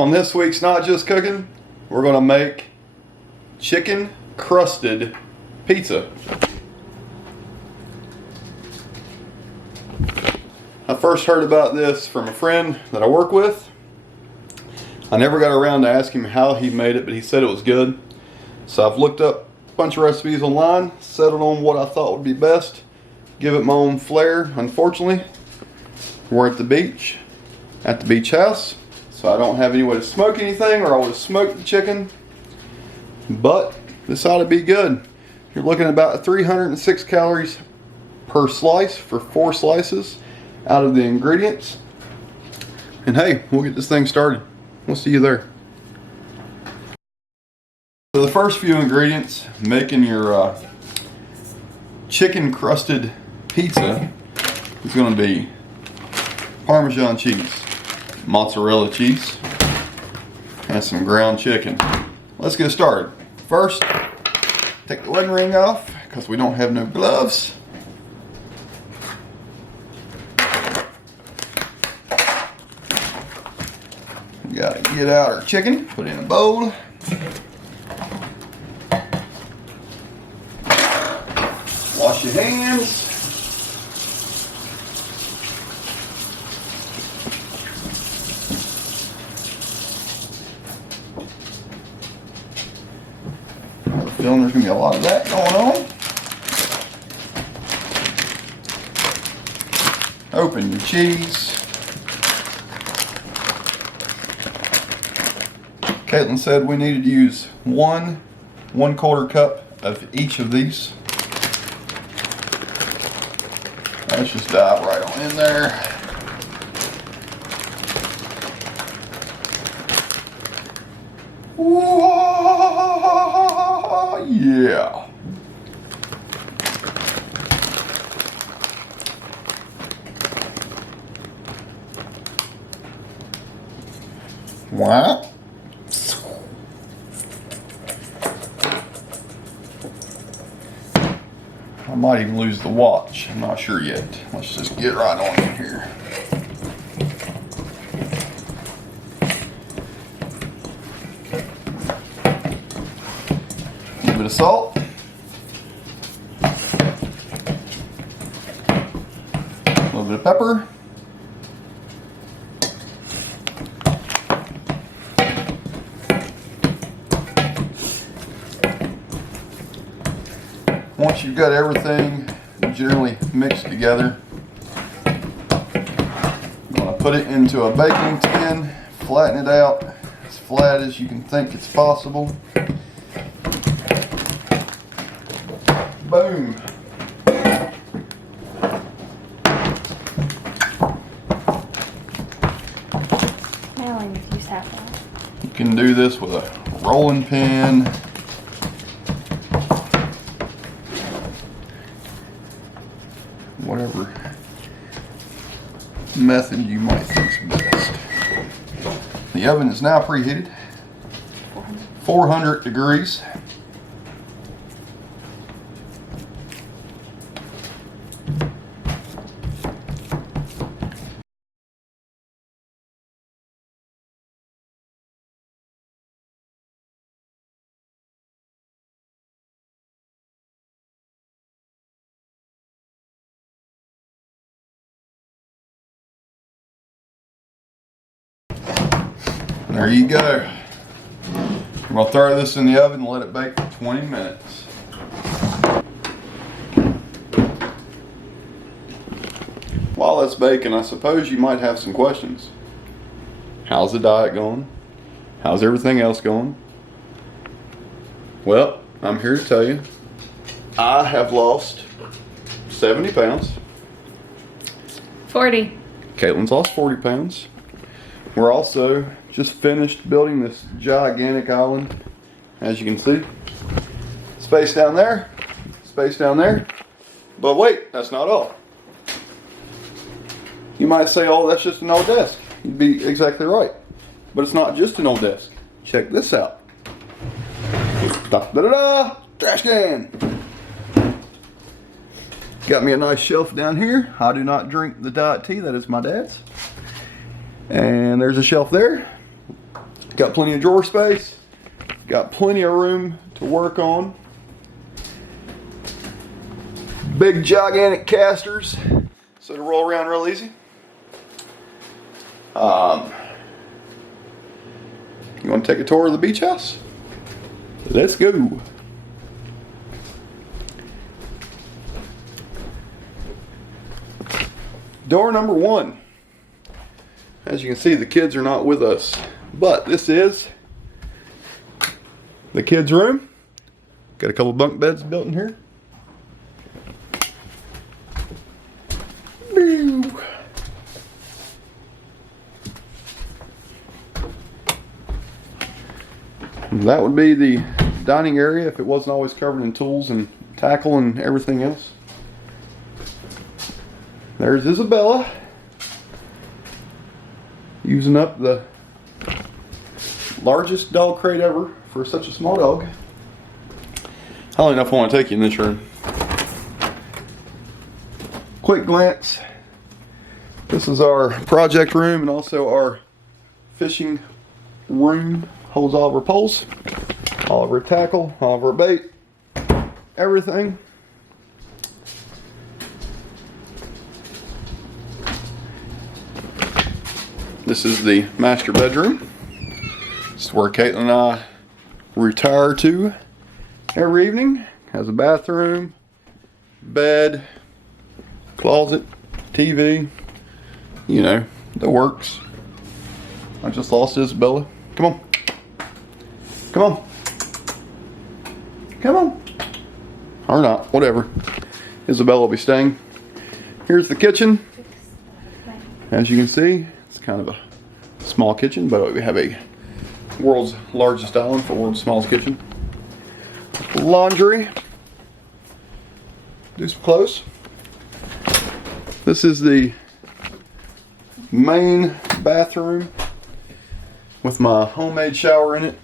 On this week's Not Just Cooking, we're gonna make chicken crusted pizza. I first heard about this from a friend that I work with. I never got around to ask him how he made it, but he said it was good. So I've looked up a bunch of recipes online, settled on what I thought would be best, give it my own flair. Unfortunately, we're at the beach house, so I don't have any way to smoke anything, or I would have smoked the chicken. But this ought to be good. You're looking at about 306 calories per slice for 4 slices out of the ingredients. And hey, we'll get this thing started. We'll see you there. So the first few ingredients, making your chicken crusted pizza, is going to be Parmesan cheese, mozzarella cheese, and some ground chicken. Let's get started. First, take the wedding ring off because we don't have no gloves. We gotta get out our chicken, put it in a bowl. Wash your hands. I have a feeling there's gonna be a lot of that going on. Open your cheese. Caitlin said we needed to use one 1/4 cup of each of these. Let's just dive right on in there. Whoa, yeah. Wow. I might even lose the watch. I'm not sure yet. Let's just get right on in here. A little bit of salt. A little bit of pepper. Once you've got everything generally mixed together, I'm going to put it into a baking tin, flatten it out as flat as you can think it's possible. Boom. I only use half that. You can do this with a rolling pin. Whatever method you might think's best. The oven is now preheated, 400 degrees. There you go. I'm going to throw this in the oven and let it bake for 20 minutes. While that's baking, I suppose you might have some questions. How's the diet going? How's everything else going? Well, I'm here to tell you, I have lost 70 pounds. 40. Caitlin's lost 40 pounds. We're also just finished building this gigantic island, as you can see. Space down there, space down there. But wait, that's not all. You might say, oh, that's just an old desk. You'd be exactly right. But it's not just an old desk. Check this out. Da-da-da-da! Trash can! Got me a nice shelf down here. I do not drink the diet tea, that is my dad's. And there's a shelf there. Got plenty of drawer space. Got plenty of room to work on. Big gigantic casters, so to roll around real easy. You want to take a tour of the beach house? Let's go. Door number 1. As you can see, the kids are not with us, but this is the kids' room. Got a couple bunk beds built in here. That would be the dining area if it wasn't always covered in tools and tackle and everything else. There's Isabella, using up the largest dog crate ever for such a small dog. I don't know if I want to take you in this room. Quick glance. This is our project room and also our fishing room. Holds all of our poles, all of our tackle, all of our bait, everything. This is the master bedroom. This is where Caitlin and I retire to every evening. Has a bathroom, bed, closet, TV, you know, the works. I just lost Isabella. Come on. Come on. Come on. Or not, whatever. Isabella will be staying. Here's the kitchen. As you can see, it's kind of a small kitchen, but we have a world's largest island for world's smallest kitchen. Laundry. Do some clothes. This is the main bathroom with my homemade shower in it.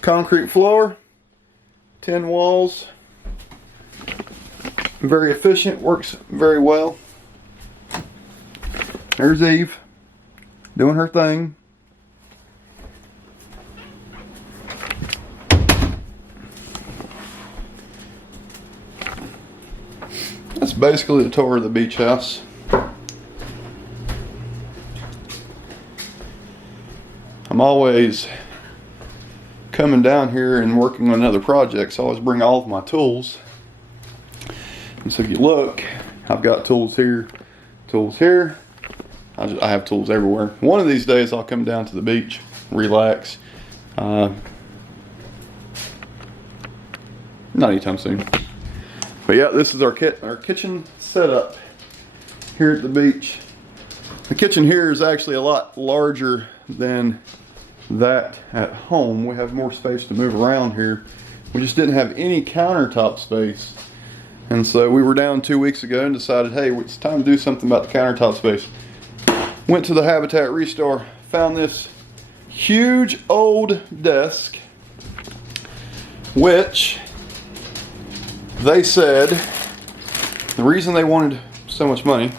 Concrete floor, tin walls, very efficient, works very well. There's Eve doing her thing. That's basically the tour of the beach house. I'm always coming down here and working on another project, so I always bring all of my tools. And so if you look, I've got tools here, tools here. I have tools everywhere. One of these days I'll come down to the beach, relax. Not anytime soon. But yeah, this is our kitchen setup here at the beach. The kitchen here is actually a lot larger than that at home. We have more space to move around here. We just didn't have any countertop space, and so we were down 2 weeks ago and decided, hey, it's time to do something about the countertop space. Went to the Habitat Restore, found this huge old desk, which they said the reason they wanted so much money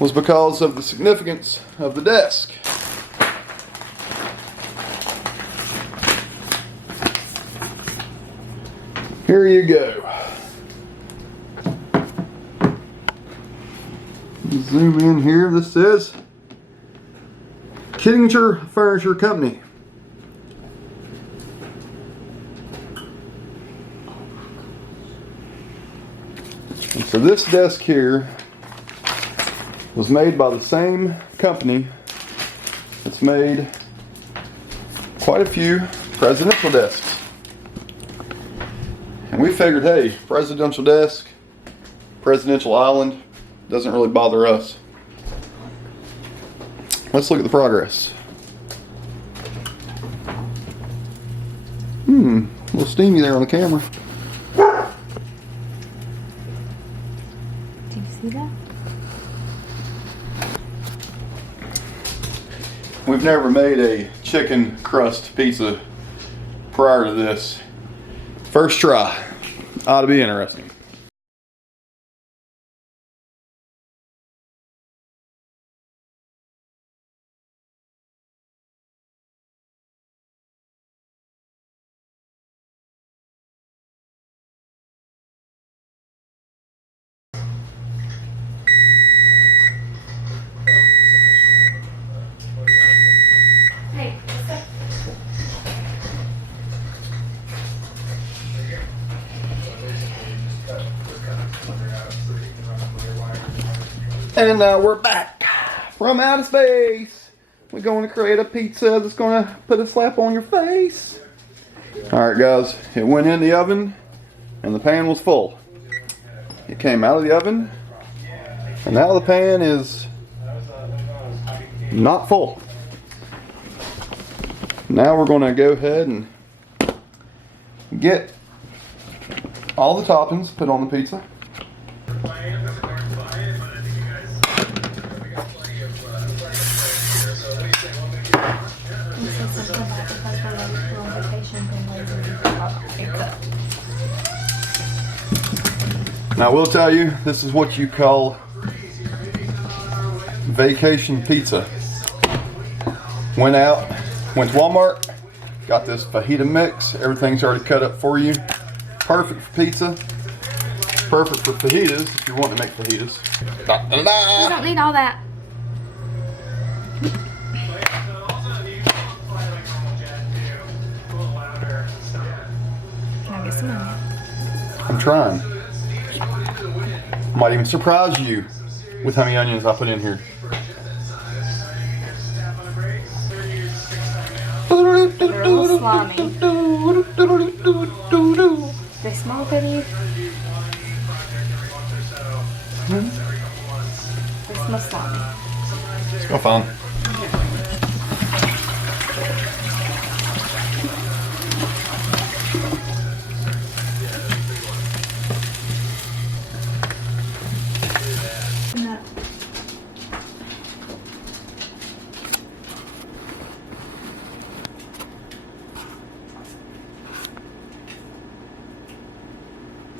was because of the significance of the desk. Here you go. Zoom in here. This says Kittinger Furniture Company. And so this desk here was made by the same company that's made quite a few presidential desks. And we figured, hey, presidential desk, presidential island, doesn't really bother us. Let's look at the progress. A little steamy there on the camera. Do you see that? We've never made a chicken crust pizza prior to this. First try. Ought to be interesting. And now we're back from outer space. We're going to create a pizza that's going to put a slap on your face. Alright guys, it went in the oven and the pan was full. It came out of the oven and now the pan is not full. Now we're going to go ahead and get all the toppings put on the pizza. Now I will tell you, this is what you call vacation pizza. Went to Walmart, got this fajita mix. Everything's already cut up for you. Perfect for pizza. Perfect for fajitas if you want to make fajitas. Da, da, da. You don't need all that. Can I get some onion? I'm trying. Might even surprise you with how many onions I put in here. They're a little slimy. They smell good to you? They smell slimy. Smell fine.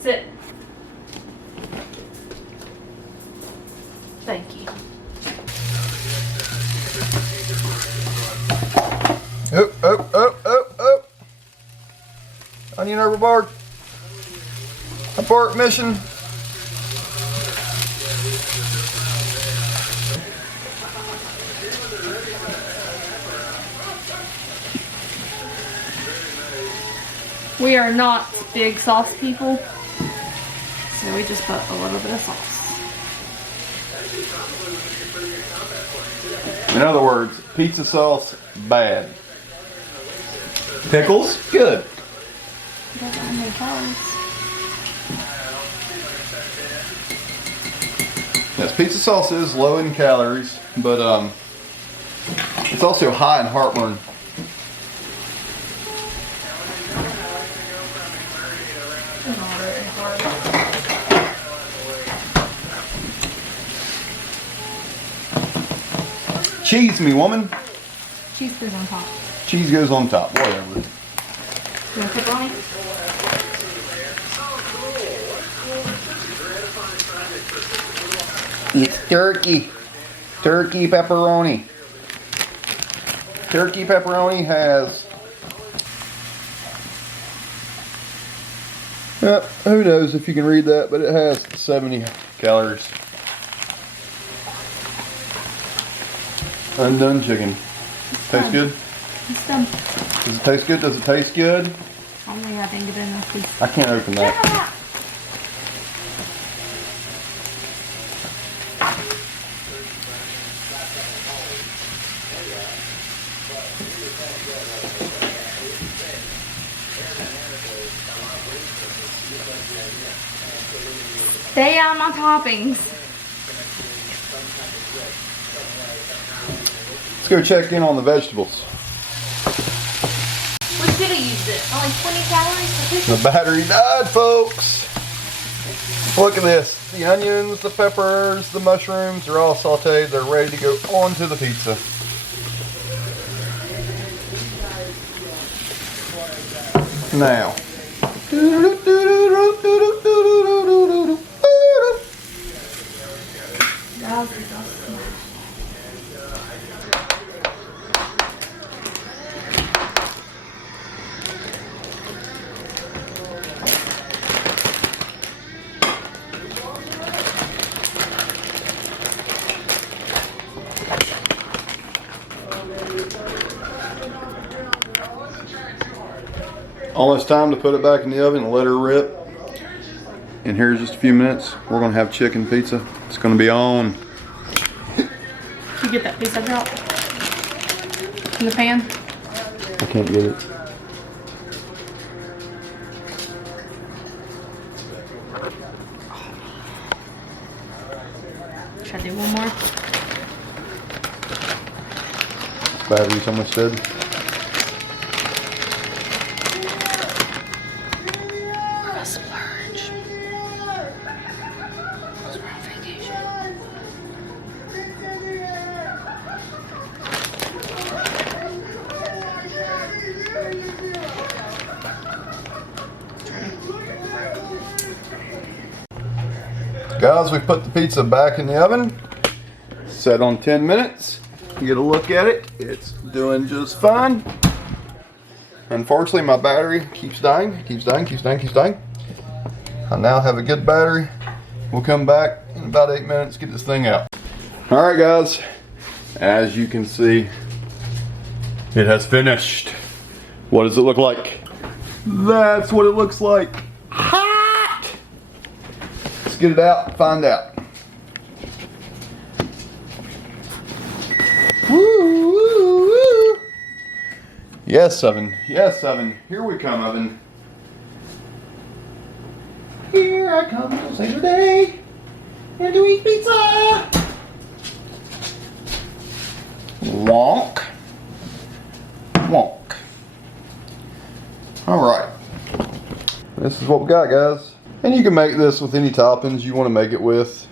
Sit. Thank you. Oh. Onion overboard. Abort mission. We are not big sauce people, so we just put a little bit of sauce. In other words, pizza sauce, bad. Pickles, good. It doesn't have any calories. Yes, pizza sauce is low in calories, but it's also high in heartburn. Cheese me, woman. Cheese goes on top. Cheese goes on top, whatever. You want pepperoni? It's turkey. Turkey pepperoni. Turkey pepperoni has... who knows if you can read that, but it has 70 calories. Undone chicken. Tastes good? It's done. Does it taste good? Does it taste good? I don't think I didn't get enough piece. I can't open that. Stay on my toppings. Let's go check in on the vegetables. We should have used it. Only 20 calories for pizza. The battery died, folks. Look at this. The onions, the peppers, the mushrooms are all sauteed. They're ready to go onto the pizza. Now. Almost time to put it back in the oven and let her rip. And here's just a few minutes. We're gonna have chicken pizza. It's gonna be on. you get that pizza drop in the pan? I can't get it. Should I do one more? Batteries almost dead. A splurge. Because we're on vacation. Guys, we put the pizza back in the oven. Set on 10 minutes. Get a look at it. It's doing just fine. Unfortunately, my battery keeps dying. I now have a good battery. We'll come back in about 8 minutes, get this thing out. All right, guys. As you can see, it has finished. What does it look like? That's what it looks like. Hot! Let's get it out and find out. Woo, woo, woo. Yes, oven. Yes, oven. Here we come, oven. Here I come to save the day and to eat pizza. Wonk. Wonk. All right. This is what we got, guys. And you can make this with any toppings you want to make it with.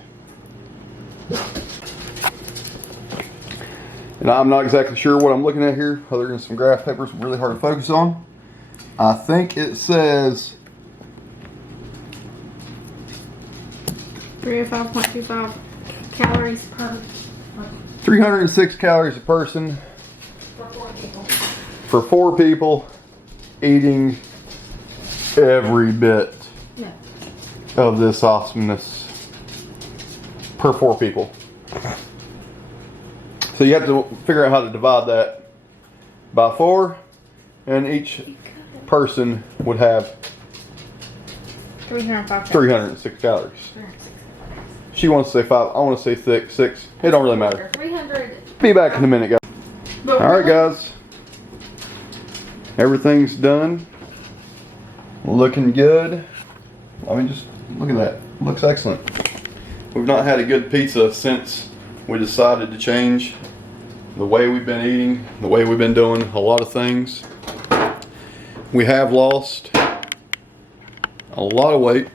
And I'm not exactly sure what I'm looking at here, other than some graph papers really hard to focus on. I think it says 305.25 calories per 306 calories a person for 4 people. for 4 people, eating every bit Yeah. of this awesomeness per 4 people. So you have to figure out how to divide that by 4, and each person would have 305. 306 calories. 306. She wants to say 5. I want to say 6. It don't really matter. 300. Be back in a minute, guys. But All right, guys. Everything's done. Looking good. I mean, just look at that. Looks excellent. We've not had a good pizza since we decided to change the way we've been eating, the way we've been doing a lot of things. We have lost a lot of weight.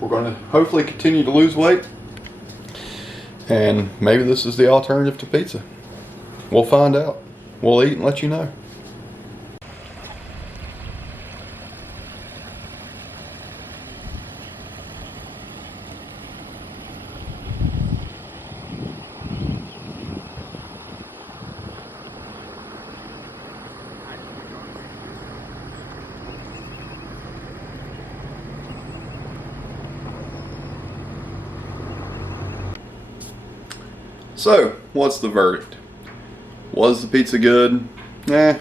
We're going to hopefully continue to lose weight, and maybe this is the alternative to pizza. We'll find out. We'll eat and let you know. So, what's the verdict? Was the pizza good? It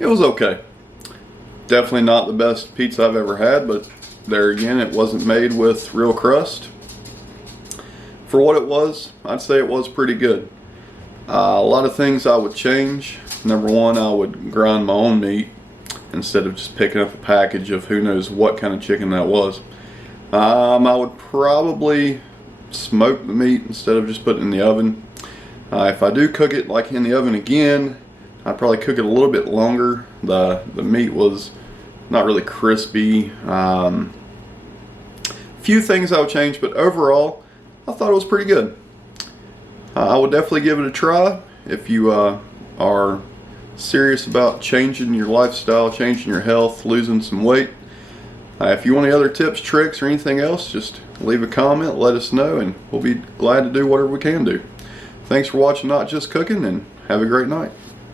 was okay. Definitely not the best pizza I've ever had, but there again, it wasn't made with real crust. For what it was, I'd say it was pretty good. A lot of things I would change. Number one, I would grind my own meat instead of just picking up a package of who knows what kind of chicken that was. I would probably smoke the meat instead of just putting it in the oven. If I do cook it like in the oven again, I'd probably cook it a little bit longer. The meat was not really crispy. Few things I would change, but overall I thought it was pretty good. I would definitely give it a try if you are serious about changing your lifestyle, changing your health, losing some weight. If you want any other tips, tricks, or anything else, just leave a comment, let us know, and we'll be glad to do whatever we can do. Thanks for watching Not Just Cooking, and have a great night.